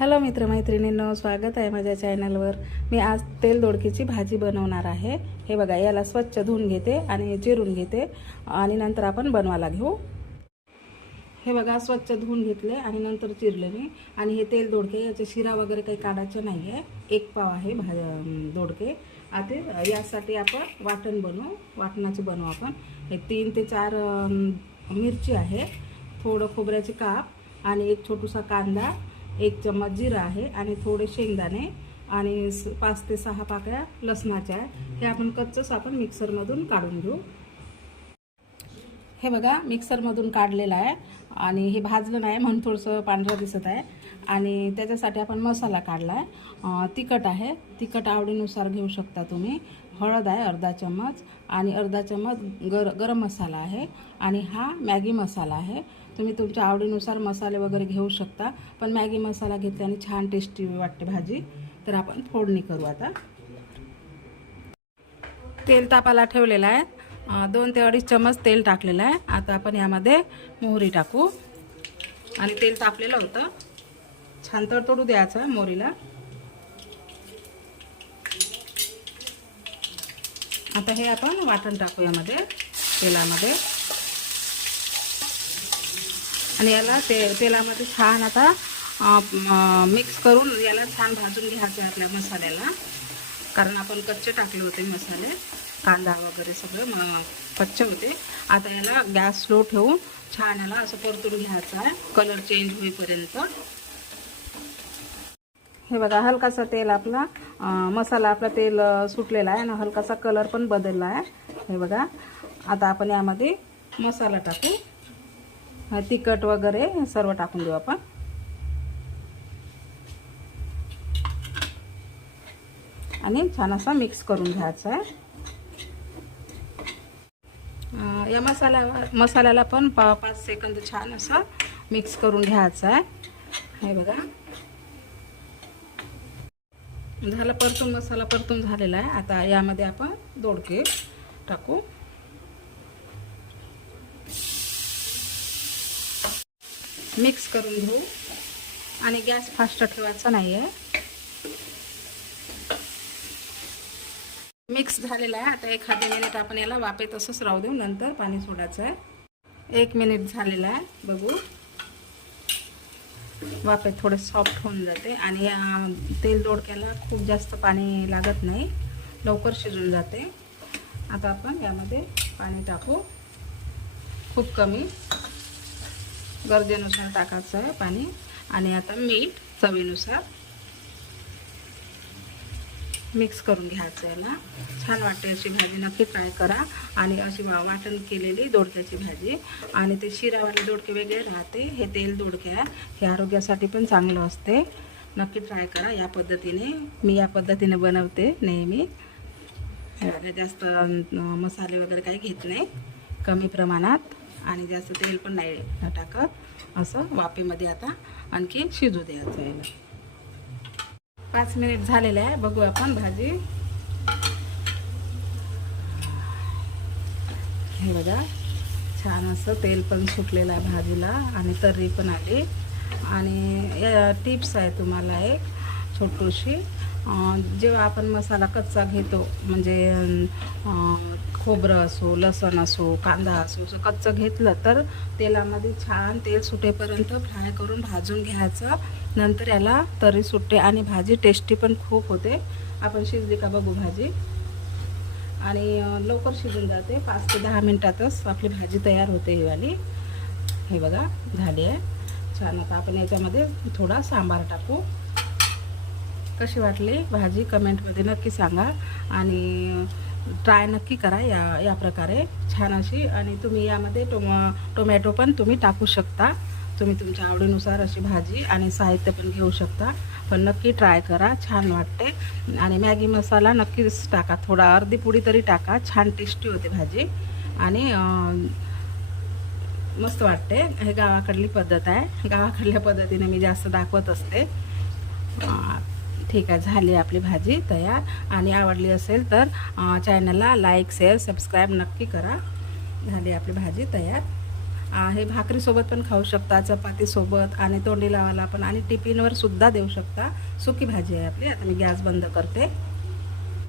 Hello मित्रमैत्रिणींनो स्वागत आहे माझ्या चॅनलवर. मी आज तेल दोडकीची भाजी बनवणार आहे. हे बघा याला स्वच्छ धुवून घेते आणि चिरून घेते आणि नंतर आपण बनवायला घेऊ. हे बघा स्वच्छ धुवून घेतले आणि नंतर चिरले मी. आणि हे तेल दोडके याचे शिरा वगैरे काही काढायचं नाही आहे एक पाव आहे भा दोडके. आता यासाठी आपण वाटण बनवू. वाटणाचे बनवू आपण. हे तीन ते चार मिरची आहे. थोडं खोबऱ्याचे काप आणि एक छोटूसा कांदा एक चम्मच जिरा आहे आणि थोडे शेंगदाणे आणि स- पाच ते सहा पाकळ्या लसणाच्या आहे हे आपण कच्चंच आपण मिक्सरमधून काढून घेऊ. हे बघा मिक्सरमधून काढलेलं आहे आणि हे भाजलं नाही म्हणून थोडंसं पांढरं दिसत आहे. आणि त्याच्यासाठी आपण मसाला काढला आहे. तिखट आहे. तिखट आवडीनुसार घेऊ शकता तुम्ही. हळद आहे अर्धा चम्मच. आणि अर्धा चम्मच गर गरम मसाला आहे. आणि हा मॅगी मसाला आहे. तुम्ही तुमच्या आवडीनुसार मसाले वगैरे घेऊ शकता. पण मॅगी मसाला घेतल्याने छान टेस्टी वाटते भाजी. तर आपण फोडणी करू आता. तेल तापाला ठेवलेलं आहे. दोन ते अडीच चमच तेल टाकलेलं आहे. आता आपण यामध्ये मोहरी टाकू. आणि तेल तापलेलं होतं. छान तडतडू द्यायचं मोहरीला. आता हे आपण वाटण टाकू यामध्ये तेलामध्ये. आणि याला ते तेलामध्ये छान आता मिक्स करून याला छान भाजून घ्यायचं आहे आपल्या मसाल्याला. कारण आपण कच्चे टाकले होते मसाले कांदा वगैरे सगळं म कच्चे होते. आता याला गॅस स्लो ठेवून छान याला असं परतून घ्यायचं आहे. कलर चेंज होईपर्यंत. हे बघा हलकासा तेल आपला मसाला आपला तेल सुटलेला आहे आणि हलकासा कलर पण बदलला आहे. हे बघा आता आपण यामध्ये मसाला टाकू. तिखट वगैरे सर्व टाकून देऊ आपण. आणि छान असा मिक्स करून घ्यायचा आहे. या मसाल्यावर मसाल्याला पण पा पाच सेकंद छान असं मिक्स करून घ्यायचं आहे. हे बघा. झाला परतून मसाला परतून झालेला आहे. आता यामध्ये आपण दोडके टाकू. मिक्स करून घेऊ. आणि गॅस फास्ट ठेवायचा नाही आहे मिक्स झालेला आहे. आता एखादी मिनिट आपण याला वापे तसंच राहू देऊ. नंतर पाणी सोडायचं आहे. एक मिनिट झालेला आहे. बघू. वाफे थोडे सॉफ्ट होऊन जाते. आणि या तेल दोडक्याला खूप जास्त पाणी लागत नाही. लवकर शिजून जाते. आता आपण यामध्ये पाणी टाकू. खूप कमी. गरजेनुसार टाकायचं आहे पाणी. आणि आता मीठ चवीनुसार मिक्स करून घ्यायचं याला छान वाटते अशी भाजी नक्की ट्राय करा. आणि अशी वा- वाटण केलेली दोडक्याची भाजी. आणि ते शिरावाले दोडके वेगळे राहते. हे तेल दोडके आहे. हे आरोग्यासाठी पण चांगलं असते. नक्की ट्राय करा. या पद्धतीने मी या पद्धतीने बनवते नेहमी. जास्त मसाले वगैरे काही घेत नाही. कमी प्रमाणात. आणि जास्त तेल पण नाही टाकत. असं वाफेमध्ये आता आणखी शिजू द्यायचं आहे. पाच मिनिट झालेले आहे. बघू आपण भाजी. हे बघा छान असं तेल पण सुटलेलं आहे भाजीला आणि तर्री पण आली. आणि या टिप्स आहे तुम्हाला एक छोटूशी. जेव्हा आपण मसाला कच्चा घेतो म्हणजे खोबरं असो लसण असो कांदा असो असं कच्चं घेतलं तर तेलामध्ये छान तेल सुटेपर्यंत फ्राय करून भाजून घ्यायचं. नंतर याला तरी सुटते आणि भाजी टेस्टी पण खूप होते. आपण शिजली का बघू भाजी. आणि लवकर शिजून जाते. पाच ते दहा मिनटातच आपली भाजी तयार होते ही वाली. हे बघा झाली आहे. छान आता आपण याच्यामध्ये थोडा सांबार टाकू. कशी वाटली? भाजी कमेंटमध्ये नक्की सांगा. आणि ट्राय नक्की करा या या प्रकारे. छान अशी. आणि तुम्ही यामध्ये टोमॅ टोमॅटो पण तुम्ही टाकू शकता. तुम्ही तुमच्या आवडीनुसार अशी भाजी आणि साहित्य पण घेऊ शकता. पण नक्की ट्राय करा. छान वाटते. आणि मॅगी मसाला नक्कीच टाका. थोडा अर्धी पुडी तरी टाका. छान टेस्टी होते भाजी. आणि मस्त वाटते. हे गावाकडली पद्धत आहे. गावाकडल्या पद्धतीने मी जास्त दाखवत असते. ठीक आहे झाली आपली भाजी तयार. आणि आवडली असेल तर चॅनलला लाईक शेअर सबस्क्राईब नक्की करा. झाली आपली भाजी तयार. हे भाकरीसोबत पण खाऊ शकता चपातीसोबत आणि तोंडी लावायला पण आणि टिफिनवर सुद्धा देऊ शकता. सुकी भाजी आहे आपली. आता मी गॅस बंद करते.